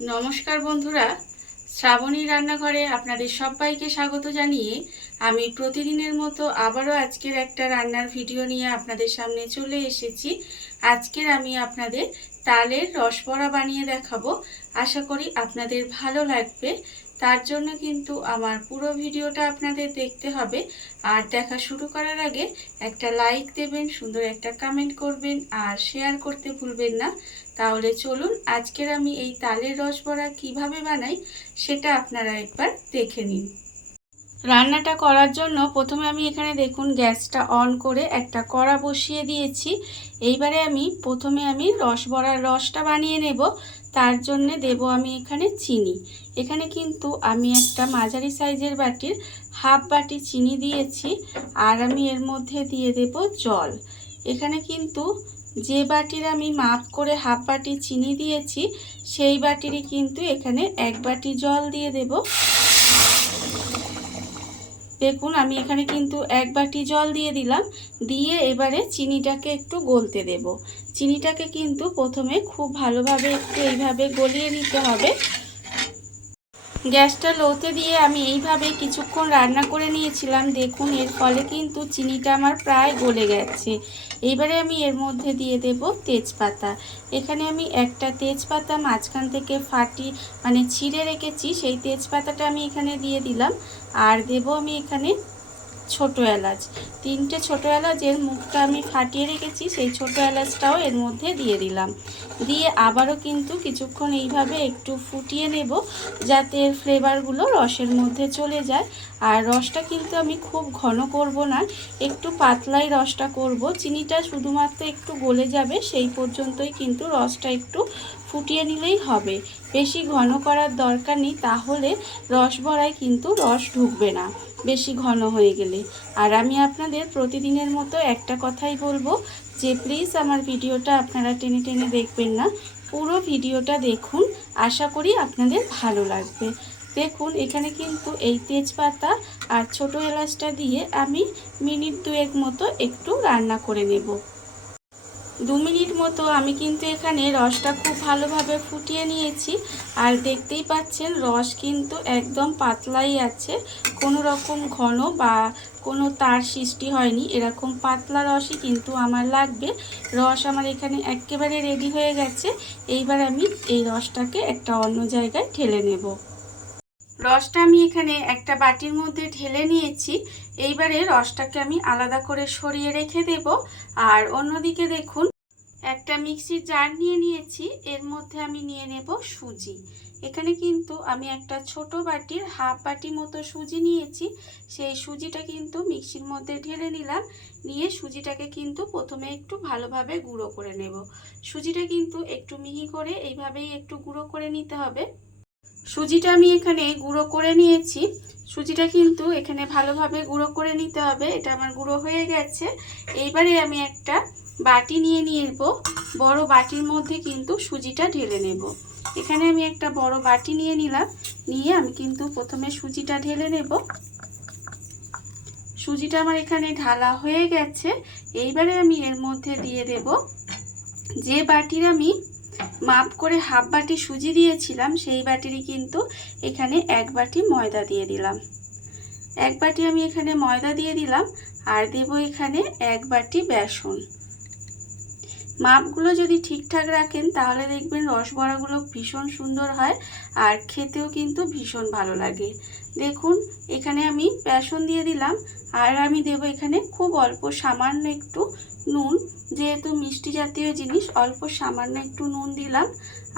নমস্কার বন্ধুরা, শ্রাবণী রান্নাঘরে আপনাদের সবাইকে স্বাগত জানিয়ে আমি প্রতিদিনের মতো আবারও আজকের একটা রান্নার ভিডিও নিয়ে আপনাদের সামনে চলে এসেছি। আজকের আমি আপনাদের তালের রসবড়া বানিয়ে দেখাবো। আশা করি আপনাদের ভালো লাগবে। তার জন্য কিন্তু আমার পুরো ভিডিওটা আপনাদের দেখতে হবে। আর দেখা শুরু করার আগে একটা লাইক দেবেন, সুন্দর একটা কমেন্ট করবেন আর শেয়ার করতে ভুলবেন না। তাহলে চলুন আজকের আমি এই তালের রসবড়া কিভাবে বানাই সেটা আপনারা একবার দেখে নিন। রান্নাটা করার জন্য প্রথমে আমি এখানে দেখুন গ্যাসটা অন করে একটা কড়া বসিয়ে দিয়েছি। এইবারে প্রথমে আমি রসবড়ার রসটা বানিয়ে নেব। তার জন্য দেব আমি এখানে চিনি। এখানে কিন্তু আমি একটা মাঝারি সাইজের বাটির হাফ বাটি চিনি দিয়েছি। আর আমি এর মধ্যে দিয়ে দেব জল। এখানে কিন্তু যে বাটির আমি মাপ করে হাফ বাটি চিনি দিয়েছি সেই বাটিরই কিন্তু এখানে এক বাটি জল দিয়ে দেব। দেখুন আমি এখানে কিন্তু এক বাটি জল দিয়ে দিলাম। দিয়ে এবারে চিনিটাকে একটু গলতে দেব। চিনিটাকে কিন্তু প্রথমে খুব ভালোভাবে একটু এইভাবে গলিয়ে নিতে হবে। গ্যাসটা লোতে দিয়ে আমি এইভাবে কিছুক্ষণ রান্না করে নিয়েছিলাম। দেখুন এর ফলে কিন্তু চিনিটা আমার প্রায় গলে গেছে। এইবারে আমি এর মধ্যে দিয়ে দেব তেজপাতা। এখানে আমি একটা তেজপাতা মাঝখান থেকে ছিঁড়ে রেখেছি, সেই তেজপাতাটা আমি এখানে দিয়ে দিলাম। আর দেব আমি এখানে ছোট এলাচ, 3টে ছোট এলাচের মুখটা আমি ফাটিয়ে রেখেছি, সেই ছোট এলাচটাও এর মধ্যে দিয়ে দিলাম। দিয়ে আবারও কিন্তু কিছুক্ষণ এইভাবে একটু ফুটিয়ে নেব, যাতে এর ফ্লেভারগুলো রসের মধ্যে চলে যায়। আর রসটা কিন্তু আমি খুব ঘন করব না, একটু পাতলাই রসটা করব। চিনিটা শুধুমাত্র একটু গলে যাবে সেই পর্যন্তই কিন্তু রসটা একটু ফুটিয়ে নিলেই হবে। বেশি ঘন করার দরকার নেই, তাহলে রসবড়ায় কিন্তু রস ঢুকবে না বেশি ঘন হয়ে গেলে। আর আমি আপনাদের প্রতিদিনের মতো একটা কথাই বলবো যে প্লিজ আমার ভিডিওটা আপনারা টেনে টেনে দেখবেন না, পুরো ভিডিওটা দেখুন। আশা করি আপনাদের ভালো লাগবে। দেখুন এখানে কিন্তু এই তেজপাতা আর ছোট এলাচটা দিয়ে আমি মিনিট 2 মতো একটু রান্না করে নেব। 2 মিনিট মতো আমি কিন্তু এখানে রসটা খুব ভালোভাবে ফুটিয়ে নিয়েছি। আর দেখতেই পাচ্ছেন রস কিন্তু একদম পাতলাই আছে, কোনো রকম ঘন বা কোনো তার সৃষ্টি হয়নি। এরকম পাতলা রসই কিন্তু আমার লাগবে। রস আমার এখানে একেবারে রেডি হয়ে গেছে। এইবার আমি এই রসটাকে একটা অন্য জায়গায় ঢেলে নেব। রসটা আমি এখানে একটা বাটির মধ্যে ঢেলে নিয়েছি। এইবারে রসটাকে আমি আলাদা করে সরিয়ে রেখে দেব। আর অন্যদিকে দেখুন একটা মিক্সির জার নিয়ে নিয়েছি, এর মধ্যে আমি নিয়ে নেব সুজি। এখানে কিন্তু আমি একটা ছোট বাটির হাফ বাটি মতো সুজি নিয়েছি। সেই সুজিটা কিন্তু মিক্সির মধ্যে ঢেলে নিলাম। নিয়ে সুজিটাকে কিন্তু প্রথমে একটু ভালোভাবে গুঁড়ো করে নেব। সুজিটা কিন্তু একটু মিহি করে এইভাবেই একটু গুঁড়ো করে নিতে হবে। সুজিটা আমি এখানে গুঁড়ো করে নিয়েছি। সুজিটা কিন্তু এখানে ভালোভাবে গুঁড়ো করে নিতে হবে। এটা আমার গুঁড়ো হয়ে গেছে। এইবারে আমি একটা বাটি নিয়ে নেব। বড় বাটির মধ্যে কিন্তু সুজিটা ঢেলে নেব। এখানে আমি একটা বড় বাটি নিয়ে নিলাম। নিয়ে আমি কিন্তু প্রথমে সুজিটা ঢেলে নেব। সুজিটা আমার এখানে ঢালা হয়ে গেছে। এইবারে আমি এর মধ্যে দিয়ে দেব যে বাটির আমি মাপ করে হাফ বাটি সুজি দিয়েছিলাম, সেই বাটিরই কিন্তু এখানে এক বাটি ময়দা দিয়ে দিলাম। এক বাটি আমি এখানে ময়দা দিয়ে দিলাম। আর দেব এখানে এক বাটি বেসন। মাপগুলো যদি ঠিকঠাক রাখেন তাহলে দেখবেন রসবড়াগুলো ভীষণ সুন্দর হয় আর খেতেও কিন্তু ভীষণ ভালো লাগে। দেখুন এখানে আমি বেসন দিয়ে দিলাম। আর আমি দেব এখানে খুব অল্প সামান্য একটু নুন, যেহেতু মিষ্টি জাতীয় জিনিস অল্প সামান্য একটু নুন দিলাম।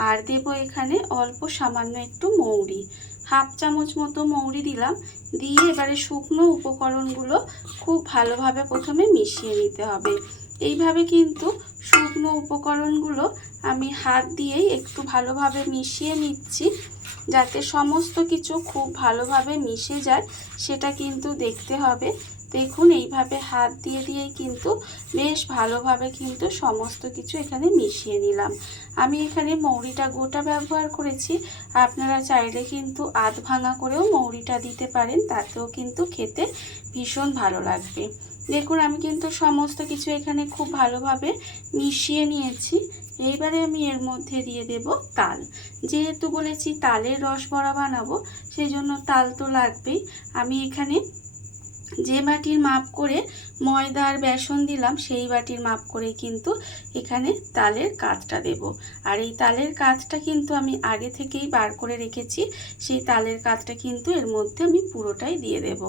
আর দেব এখানে অল্প সামান্য একটু মৌরি, হাফ চামচ মতো মৌরি দিলাম। দিয়ে এবারে শুকনো উপকরণগুলো খুব ভালোভাবে প্রথমে মিশিয়ে নিতে হবে। এইভাবে কিন্তু শুকনো উপকরণগুলো আমি হাত দিয়েই একটু ভালোভাবে মিশিয়ে নিচ্ছি, যাতে সমস্ত কিছু খুব ভালোভাবে মিশে যায় সেটা কিন্তু দেখতে হবে। দেখুন এইভাবে হাত দিয়েই কিন্তু বেশ ভালোভাবে কিন্তু সমস্ত কিছু এখানে মিশিয়ে নিলাম। আমি এখানে মৌরিটা গোটা ব্যবহার করেছি, আপনারা চাইলে কিন্তু আধ ভাঙা করেও মৌরিটা দিতে পারেন, তাতেও কিন্তু খেতে ভীষণ ভালো লাগবে। দেখুন আমি কিন্তু সমস্ত কিছু এখানে খুব ভালোভাবে মিশিয়ে নিয়েছি। এইবারে আমি এর মধ্যে দিয়ে দেব তাল। যেহেতু বলেছি তালের রস বড়া বানাবো, সেই জন্য তাল তো লাগবেই। আমি এখানে যে বাটির মাপ করে ময়দা আর বেসন দিলাম, সেই বাটির মাপ করে কিন্তু এখানে তালের কাঠটা দেব। আর এই তালের কাঠটা কিন্তু আমি আগে থেকেই বার করে রেখেছি, সেই তালের কাঠটা কিন্তু এর মধ্যে আমি পুরোটাই দিয়ে দেব।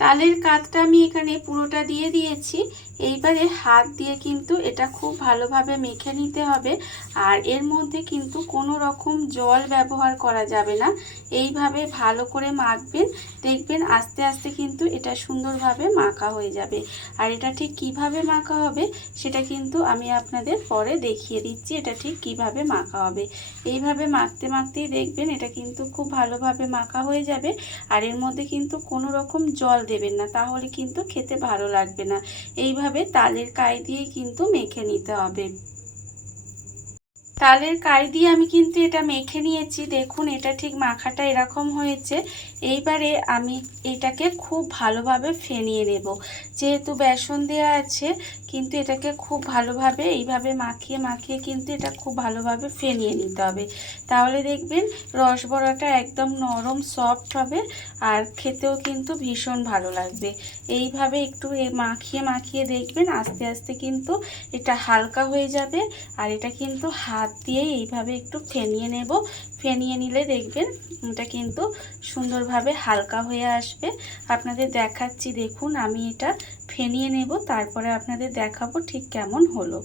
তালের কাঠটা আমি এখানে পুরোটা দিয়ে দিয়েছি। এইবারে হাত দিয়ে কিন্তু এটা খুব ভালোভাবে মেখে নিতে হবে। আর এর মধ্যে কিন্তু কোনো রকম জল ব্যবহার করা যাবে না। এইভাবে ভালো করে মাখবেন, দেখবেন আস্তে আস্তে কিন্তু এটা সুন্দরভাবে মাখা হয়ে যাবে। আর এটা ঠিক কিভাবে মাখা হবে সেটা কিন্তু আমি আপনাদের পরে দেখিয়ে দিচ্ছি, এটা ঠিক কিভাবে মাখা হবে। এইভাবে মাখতে মাখতেই দেখবেন এটা কিন্তু খুব ভালোভাবে মাখা হয়ে যাবে। আর এর মধ্যে কিন্তু কোনো রকম জল দেবেন না, তাহলে কিন্তু খেতে ভালো লাগবে না। এইভাবে তালের কাই দিয়ে কিন্তু মেখে নিতে হবে। তালের কাই দিয়ে আমি কিন্তু এটা মেখে নিয়েছি। দেখুন এটা ঠিক মাখাটা এরকম হয়েছে। এইবারে আমি এটাকে খুব ভালোভাবে ফেনিয়ে নেব। যেহেতু বেসন দেওয়া আছে, কিন্তু এটাকে খুব ভালোভাবে এইভাবে মাখিয়ে মাখিয়ে কিন্তু এটা খুব ভালোভাবে ফেনিয়ে নিতে হবে। তাহলে দেখবেন রসবড়াটা একদম নরম সফট হবে, আর খেতেও কিন্তু ভীষণ ভালো লাগবে। এইভাবে একটু মাখিয়ে মাখিয়ে দেখবেন আস্তে আস্তে কিন্তু এটা হালকা হয়ে যাবে। আর এটা কিন্তু হাত দিয়ে এইভাবে একটু ফেনিয়ে নেব। ফেনিয়ে নিলে দেখবেন এটা কিন্তু সুন্দরভাবে হালকা হয়ে আসবে। আপনাদের দেখাচ্ছি, দেখুন আমি এটা ফেনিয়ে নেব, তারপরে আপনাদের দেখাবো ঠিক কেমন হলো।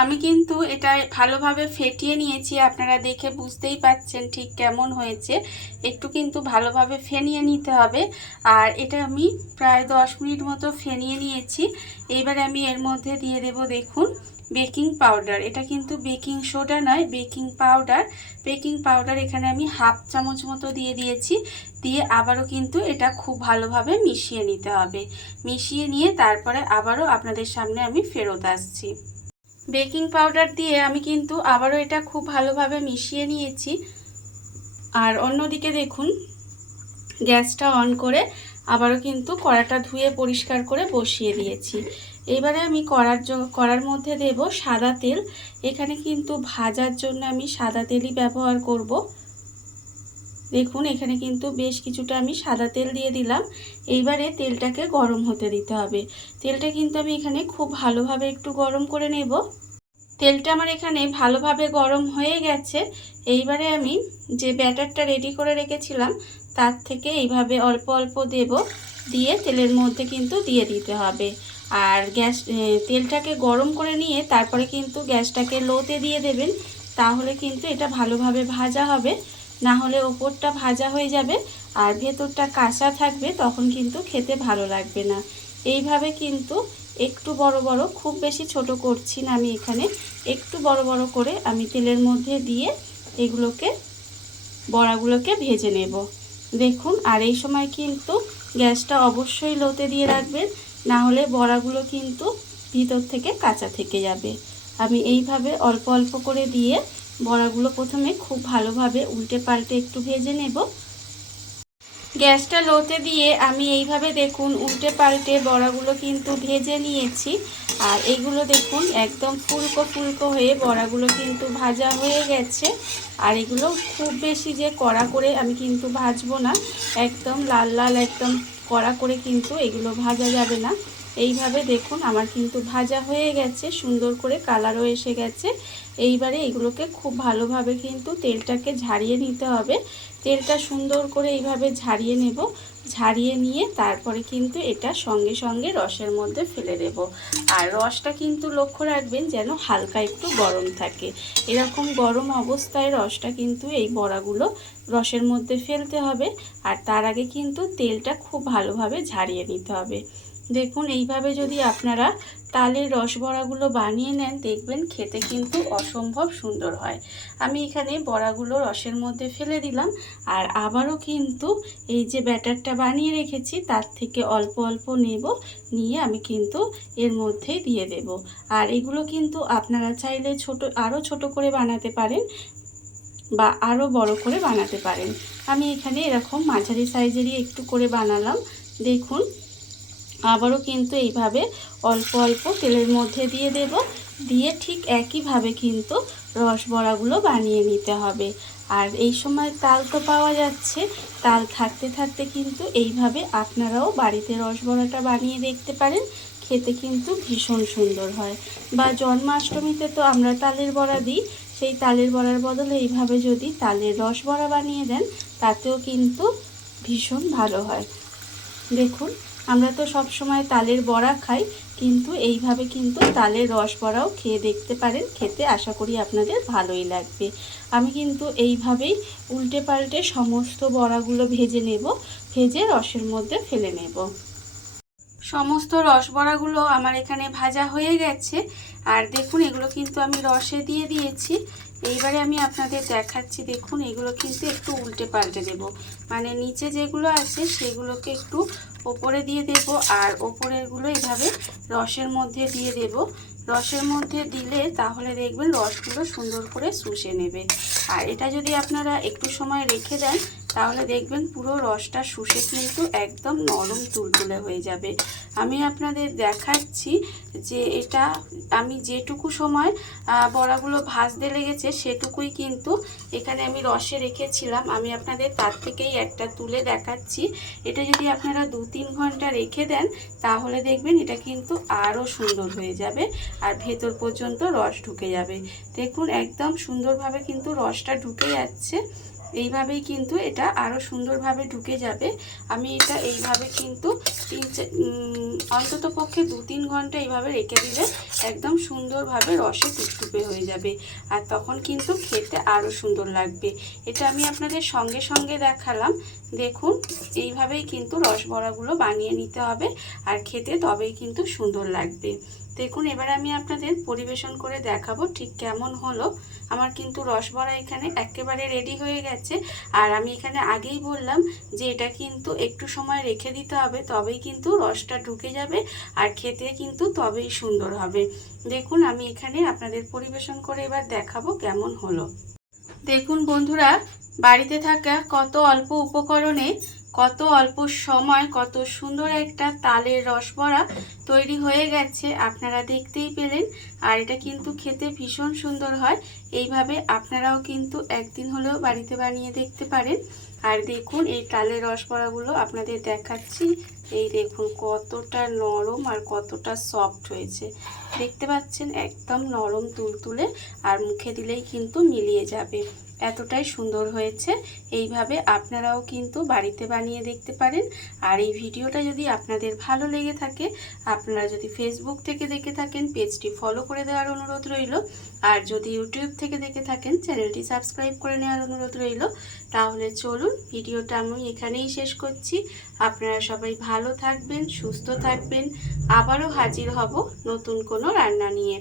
আমি কিন্তু এটা ভালোভাবে ফেটিয়ে নিয়েছি, আপনারা দেখে বুঝতেই পাচ্ছেন ঠিক কেমন হয়েছে। একটু কিন্তু ভালোভাবে ফেনিয়ে নিতে হবে। আর এটা আমি প্রায় 10 মিনিট মতো ফেনিয়ে নিয়েছি। এইবার আমি এর মধ্যে দিয়ে দেব, দেখুন, বেকিং পাউডার। এটা কিন্তু বেকিং সোডা নয়, বেকিং পাউডার। বেকিং পাউডার এখানে আমি হাফ চামচ মতো দিয়ে দিয়েছি। দিয়ে আবারও কিন্তু এটা খুব ভালোভাবে মিশিয়ে নিতে হবে। মিশিয়ে নিয়ে তারপরে আবারও আপনাদের সামনে আমি ফেরত আসছি। বেকিং পাউডার দিয়ে আমি কিন্তু আবারও এটা খুব ভালোভাবে মিশিয়ে নিয়েছি। আর অন্যদিকে দেখুন গ্যাসটা অন করে আবারও কিন্তু কড়াটা ধুয়ে পরিষ্কার করে বসিয়ে দিয়েছি। এবারে আমি কড়ার মধ্যে দেব সাদা তেল। এখানে কিন্তু ভাজার জন্য আমি সাদা তেলই ব্যবহার করব। দেখুন এখানে কিন্তু বেশ কিছুটা আমি সাদা তেল দিয়ে দিলাম। এইবারে তেলটাকে গরম হতে দিতে হবে। তেলটা কিন্তু আমি এখানে খুব ভালোভাবে একটু গরম করে নেব। তেলটা আমার এখানে ভালোভাবে গরম হয়ে গেছে। এইবারে আমি যে ব্যাটারটা রেডি করে রেখেছিলাম তার থেকে এইভাবে অল্প অল্প দেব, দিয়ে তেলের মধ্যে কিন্তু দিয়ে দিতে হবে। আর তেলটাকে গরম করে নিয়ে তারপরে কিন্তু গ্যাসটাকে লোতে দিয়ে দেবেন, তাহলে কিন্তু এটা ভালোভাবে ভাজা হবে। না হলে ওপরটা ভাজা হয়ে যাবে আর ভেতরটা কাঁচা থাকবে, তখন কিন্তু খেতে ভালো লাগবে না। এইভাবে কিন্তু একটু বড় বড়, খুব বেশি ছোট করছি না আমি এখানে, একটু বড় বড় করে আমি তেলের মধ্যে দিয়ে এগুলোকে বড়াগুলোকে ভেজে নেব। দেখুন, আর এই সময় কিন্তু গ্যাসটা অবশ্যই লোতে দিয়ে রাখবেন, না হলে বড়াগুলো কিন্তু ভিতর থেকে কাঁচা থেকে যাবে। আমি এইভাবে অল্প অল্প করে দিয়ে বড়াগুলো প্রথমে খুব ভালোভাবে উল্টে পাল্টে একটু ভেজে নেব। গ্যাসটা লোতে দিয়ে আমি এইভাবে দেখুন উল্টে পাল্টে বড়াগুলো কিন্তু ভেজে নিয়েছি। আর এইগুলো দেখুন একদম ফুলকো ফুলকো হয়ে বড়াগুলো কিন্তু ভাজা হয়ে গেছে। আর এগুলো খুব বেশি যে কড়া করে আমি কিন্তু ভাজবো না, একদম লাল লাল একদম কড়া করে কিন্তু এগুলো ভাজা যাবে না। এইভাবে দেখুন আমার কিন্তু ভাজা হয়ে গেছে, সুন্দর করে কালারও এসে গেছে। এইবারে এগুলোকে খুব ভালোভাবে কিন্তু তেলটাকে ঝারিয়ে নিতে হবে। তেলটা সুন্দর করে এইভাবে ঝারিয়ে নেব। ঝারিয়ে নিয়ে তারপরে কিন্তু এটা সঙ্গে সঙ্গে রসের মধ্যে ফেলে দেব। আর রসটা কিন্তু লক্ষ্য রাখবেন যেন হালকা একটু গরম থাকে। এরকম গরম অবস্থায় রসটা কিন্তু এই বড়াগুলো রসের মধ্যে ফেলতে হবে। আর তার আগে কিন্তু তেলটা খুব ভালোভাবে ঝারিয়ে নিতে হবে। দেখুন এইভাবে যদি আপনারা তালের রসবড়াগুলো বানিয়ে নেন, দেখবেন খেতে কিন্তু অসম্ভব সুন্দর হয়। আমি এখানে বড়াগুলো রসের মধ্যে ফেলে দিলাম। আর আবারও কিন্তু এই যে ব্যাটারটা বানিয়ে রেখেছি তার থেকে অল্প অল্প নেব, নিয়ে আমি কিন্তু এর মধ্যে দিয়ে দেব। আর এগুলো কিন্তু আপনারা চাইলে আরও ছোট করে বানাতে পারেন বা আরও বড় করে বানাতে পারেন। আমি এখানে এরকম মাঝারি সাইজেরই একটু করে বানালাম। দেখুন আবারও কিন্তু এইভাবে অল্প অল্প তেলের মধ্যে দিয়ে দেব, দিয়ে ঠিক একইভাবে কিন্তু রসবড়াগুলো বানিয়ে নিতে হবে। আর এই সময় তাল তো পাওয়া যাচ্ছে, তাল থাকতে থাকতে কিন্তু এইভাবে আপনারাও বাড়িতে রসবড়াটা বানিয়ে দেখতে পারেন। খেতে কিন্তু ভীষণ সুন্দর হয়। বা জন্মাষ্টমীতে তো আমরা তালের বড়া দিই, সেই তালের বড়ার বদলে এইভাবে যদি তালের রসবড়া বানিয়ে দেন তাতেও কিন্তু ভীষণ ভালো হয়। দেখুন, আমরা তো সব সময় তালের বড়া খাই, কিন্তু এইভাবে কিন্তু তালের রস বড়াও খেয়ে দেখতে পারেন। খেতে আশা করি আপনাদের ভালোই লাগবে। আমি কিন্তু এইভাবেই উল্টে পাল্টে সমস্ত বড়াগুলো ভেজে নেব, ভেজে রসের মধ্যে ফেলে নেব। সমস্ত রসবড়াগুলো আমার এখানে ভাজা হয়ে গেছে। আর দেখুন, এগুলো কিন্তু আমি রসে দিয়ে দিয়েছি। এইবারে আমি আপনাদের দেখাচ্ছি। দেখুন, এগুলো কিন্তু একটু উল্টে পাল্টে দেব, মানে নিচে যেগুলো আছে সেগুলোকে একটু ওপরে দিয়ে দেব, আর ওপরেরগুলো এভাবে রসের মধ্যে দিয়ে দেব। রসের মধ্যে দিলে তাহলে দেখবেন রসগুলো সুন্দর করে শুষে নেবে। আর এটা যদি আপনারা একটু সময় রেখে দেন তাহলে দেখবেন পুরো রসটা শুষে কিন্তু একদম নরম তুলতুলে হয়ে যাবে। আমি আপনাদের দেখাচ্ছি যে এটা আমি যেটুকু সময় বড়াগুলো ভাজতে লেগেছে সেটুকুই কিন্তু এখানে আমি রসে রেখেছিলাম। আমি আপনাদের তার থেকেই একটা তুলে দেখাচ্ছি। এটা যদি আপনারা 2-3 ঘন্টা রেখে দেন তাহলে দেখবেন এটা কিন্তু আরও সুন্দর হয়ে যাবে, আর ভেতর পর্যন্ত রস ঢুকে যাবে। দেখুন, একদম সুন্দরভাবে কিন্তু রসটা ঢুকে যাচ্ছে। এইভাবেই কিন্তু এটা আরও সুন্দরভাবে ঢুকে যাবে। আমি এটা এইভাবে কিন্তু অন্তত পক্ষে 2-3 ঘন্টা এইভাবে রেখে দিলে একদম সুন্দরভাবে রসে টুকটুকে হয়ে যাবে, আর তখন কিন্তু খেতে আরও সুন্দর লাগবে। এটা আমি আপনাদের সঙ্গে সঙ্গে দেখালাম। দেখুন, এইভাবেই কিন্তু রসবড়াগুলো বানিয়ে নিতে হবে, আর খেতে তবেই কিন্তু সুন্দর লাগবে। দেখুন, এবার আমি আপনাদের পরিবেশন করে দেখাবো ঠিক কেমন হলো। আমার কিন্তু রসবড়া এখানে একেবারে রেডি হয়ে গেছে। আর আমি এখানে আগেই বললাম যে এটা কিন্তু একটু সময় রেখে দিতে হবে, তবেই কিন্তু রসটা ঢুকে যাবে, আর খেতে কিন্তু তবেই সুন্দর হবে। দেখুন, আমি এখানে আপনাদের পরিবেশন করে এবার দেখাবো কেমন হলো। দেখুন বন্ধুরা, বাড়িতে থাকা কত অল্প উপকরণে কত অল্প সময় কত সুন্দর একটা তালের রসবড়া তৈরি হয়ে গেছে, আপনারা দেখতেই পেলেন। আর এটা কিন্তু খেতে ভীষণ সুন্দর হয়। এইভাবে আপনারাও কিন্তু একদিন হলেও বাড়িতে বানিয়ে দেখতে পারেন। আর দেখুন, এই তালের রসবড়াগুলো আপনাদের দেখাচ্ছি। এই দেখুন কতটা নরম আর কতটা সফট হয়েছে, দেখতে পাচ্ছেন একদম নরম তুলতুলে, আর মুখে দিলেই কিন্তু মিলিয়ে যাবে, এতটাই সুন্দর হয়েছে। এইভাবে আপনারাও কিন্তু বাড়িতে বানিয়ে দেখতে পারেন। আর এই ভিডিওটা যদি আপনাদের ভালো লেগে থাকে, আপনারা যদি ফেসবুক থেকে দেখে থাকেন পেজটি ফলো করে দেওয়ার অনুরোধ রইল, আর যদি ইউটিউব থেকে দেখে থাকেন চ্যানেলটি সাবস্ক্রাইব করে নেওয়ার অনুরোধ রইল। তাহলে চলুন, ভিডিওটা আমি এখানেই শেষ করছি। আপনারা সবাই ভালো থাকবেন, সুস্থ থাকবেন। আবারও হাজির হব নতুন কোনো রান্না নিয়ে।